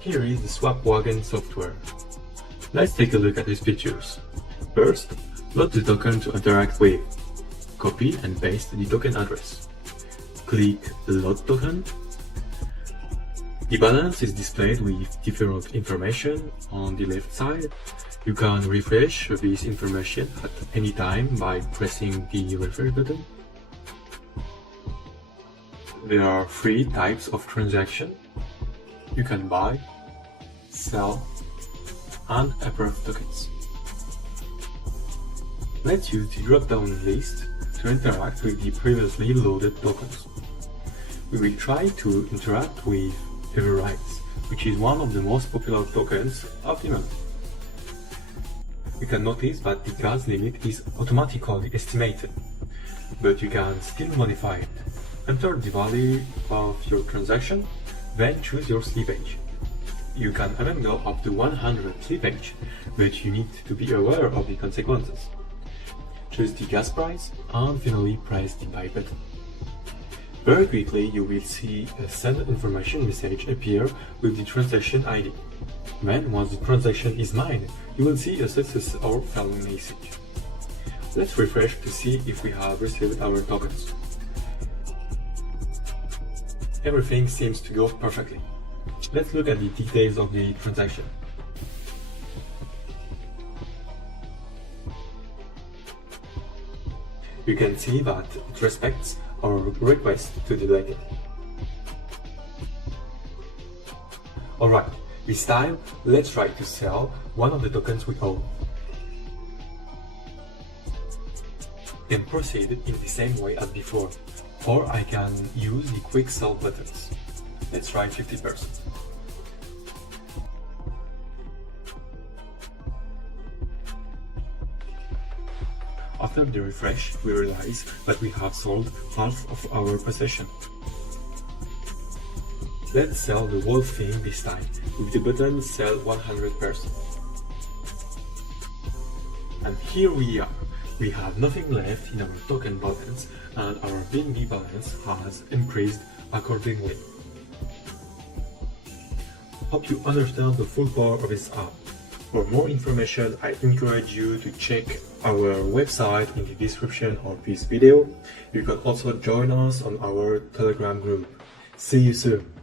Here is the Swap Wagon software. Let's take a look at its features. First, load the token to interact with. Copy and paste the token address. Click Load Token. The balance is displayed with different information on the left side. You can refresh this information at any time by pressing the refresh button. There are 3 types of transaction. You can buy, sell, and approve tokens. Let's use the drop-down list to interact with the previously loaded tokens. We will try to interact with Everrights, which is one of the most popular tokens of the month. You can notice that the gas limit is automatically estimated, but you can still modify it. Enter the value of your transaction, then choose your slippage. You can even go up to 100 slippage, but you need to be aware of the consequences. Choose the gas price and finally press the buy button. Very quickly you will see a send information message appear with the transaction ID. Then once the transaction is mined, you will see a success or failed message. Let's refresh to see if we have received our tokens. Everything seems to go perfectly. Let's look at the details of the transaction. You can see that it respects our request to delete it. Alright, this time let's try to sell one of the tokens we own. Then proceed in the same way as before, or I can use the quick sell buttons. Let's try 50%. After the refresh, we realize that we have sold half of our possession. Let's sell the whole thing this time, with the button Sell 100%. And here we are. We have nothing left in our token balance, and our BNB balance has increased accordingly. Hope you understand the full power of this app. For more information, I encourage you to check our website in the description of this video. You can also join us on our Telegram group. See you soon!